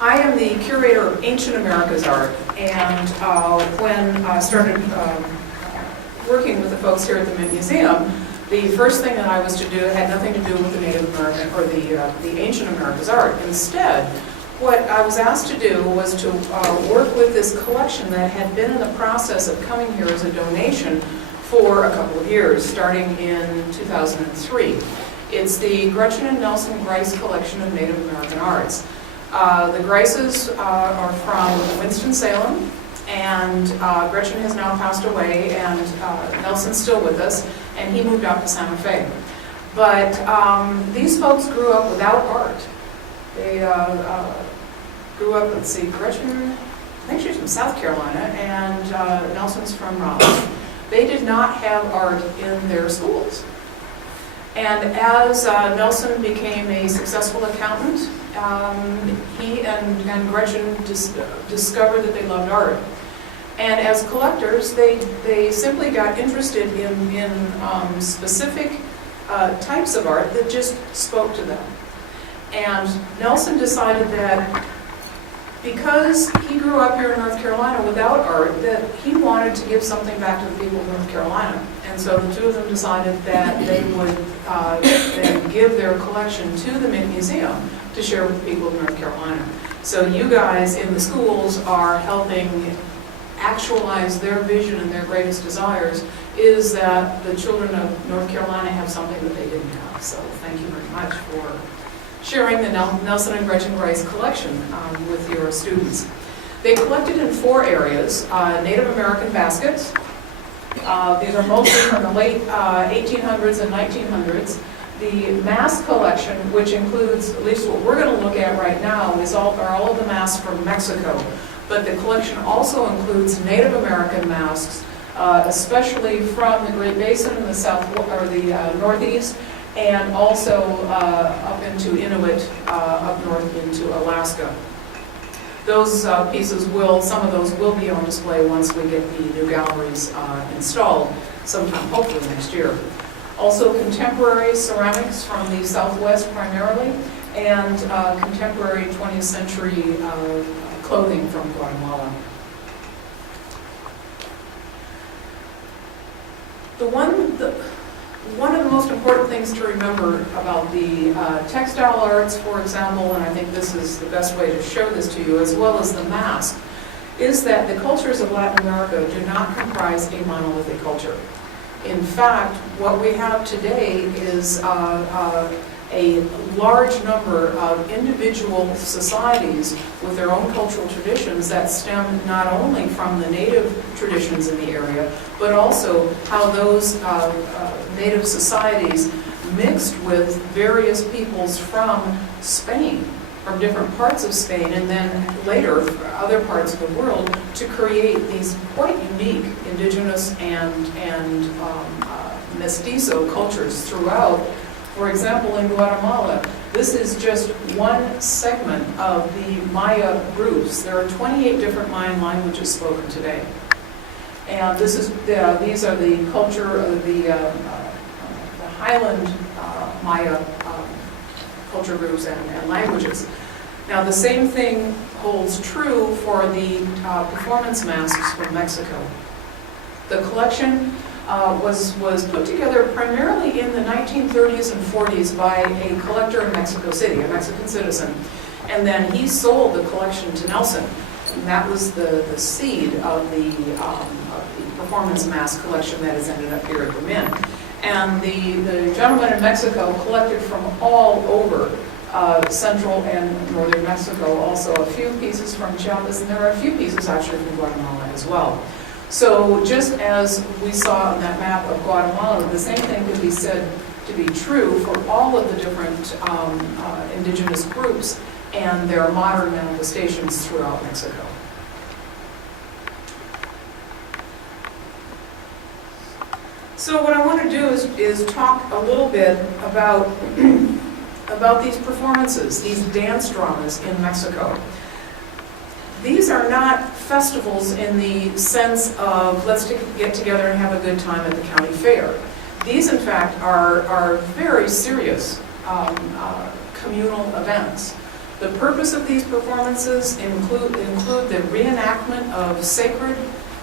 I am the curator of Ancient America's Art, and when I started working with the folks here at the Mint Museum, the first thing that I was to do had nothing to do with the Native American or the Ancient America's Art. Instead, what I was asked to do was to work with this collection that had been in the process of coming here as a donation for a couple of years, starting in 2003. It's the Gretchen and Nelson Grice collection of Native American arts. The Grices are from Winston-Salem, and Gretchen has now passed away, and Nelson's still with us, and he moved out to Santa Fe. But these folks grew up without art. They grew up, let's see, Gretchen, I think she's from South Carolina, and Nelson's from Raleigh. They did not have art in their schools. And as Nelson became a successful accountant, he and Gretchen discovered that they loved art. And as collectors, they simply got interested in specific types of art that just spoke to them. And Nelson decided that because he grew up here in North Carolina without art, that he wanted to give something back to the people of North Carolina. And so the two of them decided that they would then give their collection to the Mint Museum to share with the people of North Carolina. So you guys in the schools are helping actualize their vision and their greatest desires, is that the children of North Carolina have something that they didn't have. So thank you very much for sharing the Nelson and Gretchen Grice collection with your students. They collected in 4 areas: Native American baskets. These are mostly from the late 1800s and 1900s. The mask collection, which includes, at least what we're going to look at right now, are all of the masks from Mexico. But the collection also includes Native American masks, especially from the Great Basin in the south or the northeast, and also up into Inuit, up north into Alaska. Those pieces some of those will be on display once we get the new galleries installed, sometime hopefully next year. Also contemporary ceramics from the Southwest primarily, and contemporary 20th century clothing from Guatemala. One of the most important things to remember about the textile arts, for example, and I think this is the best way to show this to you, as well as the mask, is that the cultures of Latin America do not comprise a monolithic culture. In fact, what we have today is a large number of individual societies with their own cultural traditions that stem not only from the native traditions in the area, but also how those native societies mixed with various peoples from Spain, from different parts of Spain, and then later other parts of the world, to create these quite unique indigenous and mestizo cultures throughout. For example, in Guatemala, this is just one segment of the Maya groups. There are 28 different Mayan languages spoken today. And these are the culture of the Highland Maya culture groups and languages. Now, the same thing holds true for the performance masks from Mexico. The collection was put together primarily in the 1930s and 40s by a collector in Mexico City, a Mexican citizen, and then he sold the collection to Nelson, and that was the seed of the performance mask collection that has ended up here at the Mint. And the gentleman in Mexico collected from all over central and northern Mexico, also a few pieces from Chiapas, and there are a few pieces actually from Guatemala as well. So just as we saw on that map of Guatemala, the same thing could be said to be true for all of the different indigenous groups and their modern manifestations throughout Mexico. So what I want to do is talk a little bit about these performances, these dance dramas in Mexico. These are not festivals in the sense of let's get together and have a good time at the county fair. These, in fact, are very serious communal events The purpose of these performances include the reenactment of sacred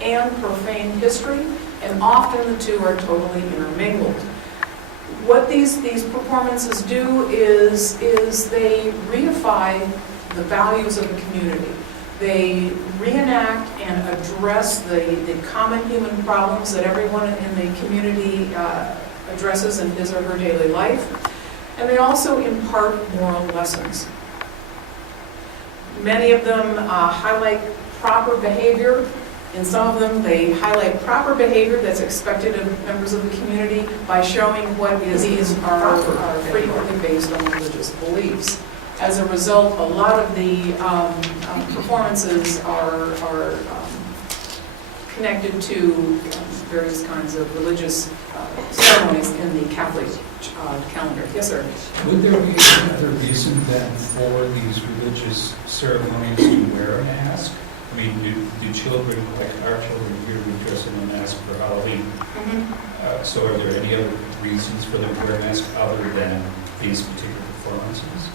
and profane history, and often the two are totally intermingled. What these performances do is they reify the values of the community. They reenact and address the common human problems that everyone in the community addresses in his or her daily life. And they also impart moral lessons. Many of them highlight proper behavior. In some of them, they highlight proper behavior that's expected of members of the community by showing what these are frequently based on religious beliefs. As a result, a lot of the performances are connected to various kinds of religious ceremonies in the Catholic calendar. Yes, sir? Would there be another reason then for these religious ceremonies to wear a mask? I mean, do children, like our children here, we dress in a mask for Halloween? Mm-hmm. So are there any other reasons for them to wear a mask other than these particular performances?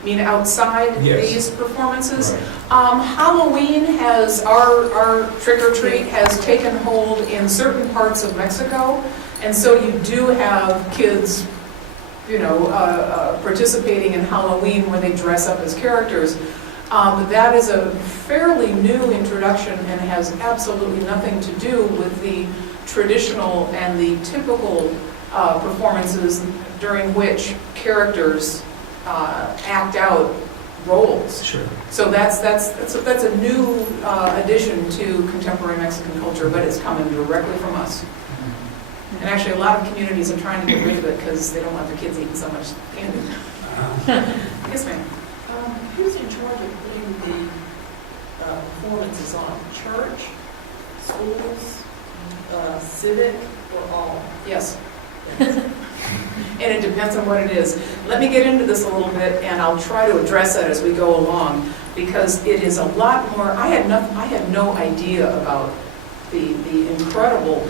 I mean, outside Yes. these performances? Right. Halloween has, our trick-or-treat has taken hold in certain parts of Mexico, and so you do have kids, you know, participating in Halloween where they dress up as characters. But that is a fairly new introduction and has absolutely nothing to do with the traditional and the typical performances during which characters act out roles. Sure. So that's a new addition to contemporary Mexican culture, but it's coming directly from us. And actually, a lot of communities are trying to get rid of it because they don't want their kids eating so much candy. Yes, ma'am. Who's in charge of putting the performances on? Church, schools, civic, or all? Yes. And it depends on what it is. Let me get into this a little bit, and I'll try to address that as we go along, because it is a lot more. I had no idea about the incredible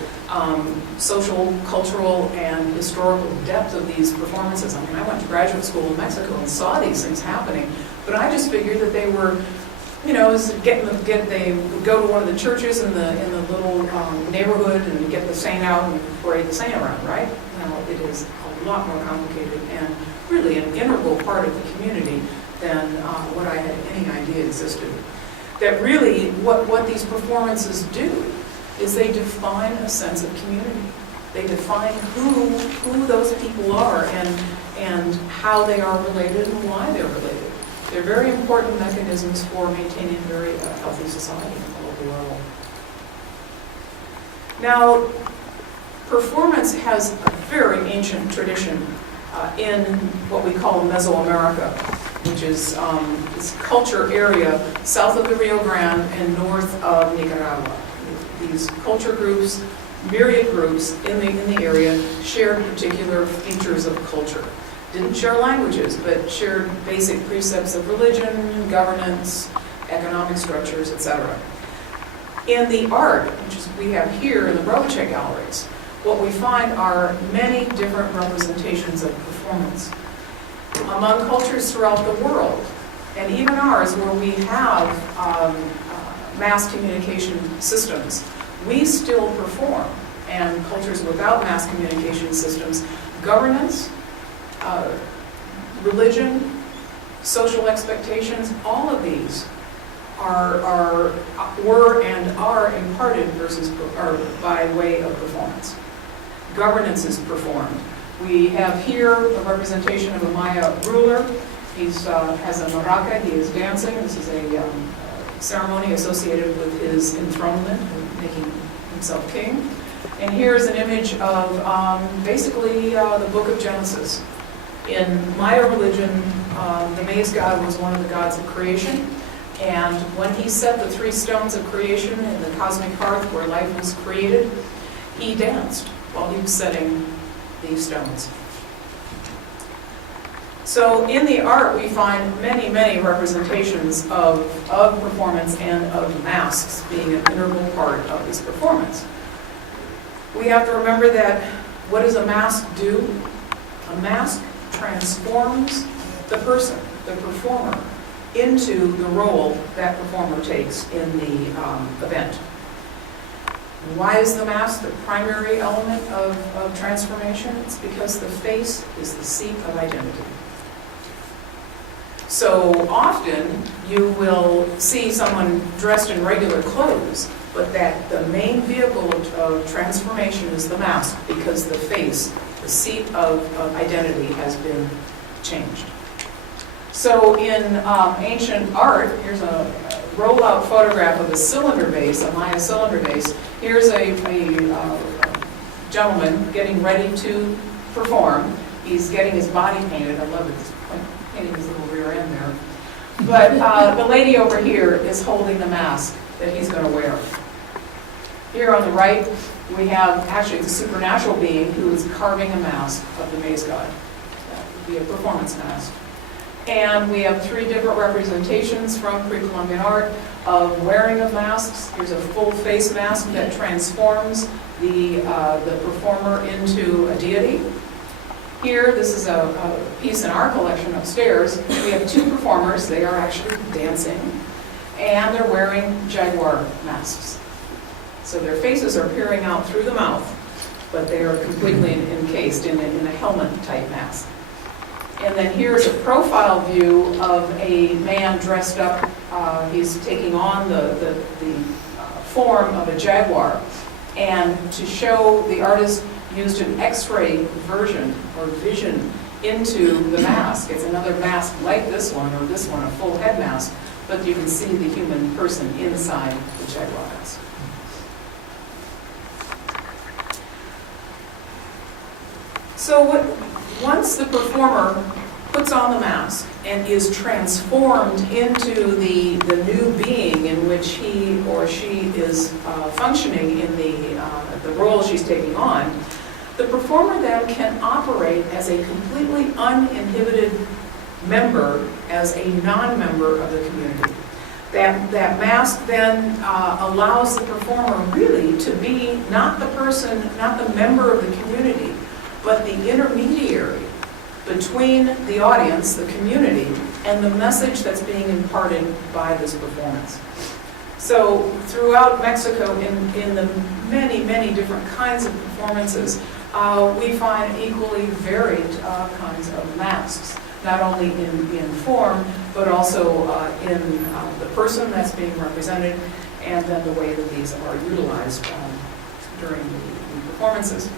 social, cultural, and historical depth of these performances. I mean, I went to graduate school in Mexico and saw these things happening, but I just figured that they were, you know, they would go to one of the churches in the little neighborhood and get the saint out and parade the saint around, right? Now, it is a lot more complicated and really an integral part of the community than what I had any idea existed. That really, what these performances do is they define a sense of community. They define who those people are and how they are related and why they're related. They're very important mechanisms for maintaining a very healthy society at a local level. Now, performance has a very ancient tradition in what we call Mesoamerica, which is this culture area south of the Rio Grande and north of Nicaragua. These culture groups, myriad groups in the area, shared particular features of culture. Didn't share languages, but shared basic precepts of religion, governance, economic structures, etc. In the art, which is we have here in the Brovice galleries, what we find are many different representations of performance. Among cultures throughout the world, and even ours, where we have mass communication systems, we still perform. And cultures without mass communication systems, governance, religion, social expectations, all of these were and are imparted by way of performance. Governance is performed. We have here a representation of a Maya ruler. He has a maraca, he is dancing. This is a ceremony associated with his enthronement, making himself king. And here's an image of basically the book of Genesis. In Maya religion, the maize god was one of the gods of creation. And when he set the 3 stones of creation in the cosmic hearth where life was created, he danced while he was setting these stones. So in the art, we find many, many representations of performance and of masks being an integral part of this performance. We have to remember that what does a mask do? A mask transforms the person. the performer into the role that performer takes in the event. Why is the mask the primary element of transformation? It's because the face is the seat of identity. So often you will see someone dressed in regular clothes, but that the main vehicle of transformation is the mask, because the face, the seat of identity, has been changed. So in ancient art, here's a rollout photograph of a cylinder base, a Maya cylinder base. Here's a gentleman getting ready to perform. He's getting his body painted. I love it. He's painting his little rear end there. But the lady over here is holding the mask that he's going to wear. Here on the right, we have actually the supernatural being who is carving a mask of the maze god. That would be a performance mask. And we have 3 different representations from pre-Columbian art of wearing of masks. Here's a full face mask that transforms the performer into a deity. Here, this is a piece in our collection upstairs. We have 2 performers. They are actually dancing, and they're wearing jaguar masks. So their faces are peering out through the mouth, but they are completely encased in a helmet-type mask. And then here's a profile view of a man dressed up. He's taking on the form of a jaguar. And to show, the artist used an X-ray version or vision into the mask. It's another mask like this one, or this one, a full head mask, but you can see the human person inside the jaguar mask. So once the performer puts on the mask and is transformed into the new being in which he or she is functioning in the role she's taking on, the performer then can operate as a completely uninhibited member, as a non-member of the community. That mask then allows the performer really to be not the person, not the member of the community, but the intermediary between the audience, the community, and the message that's being imparted by this performance. So throughout Mexico, in the many, many different kinds of performances, we find equally varied kinds of masks, not only in form, but also in the person that's being represented, and then the way that these are utilized during the performances.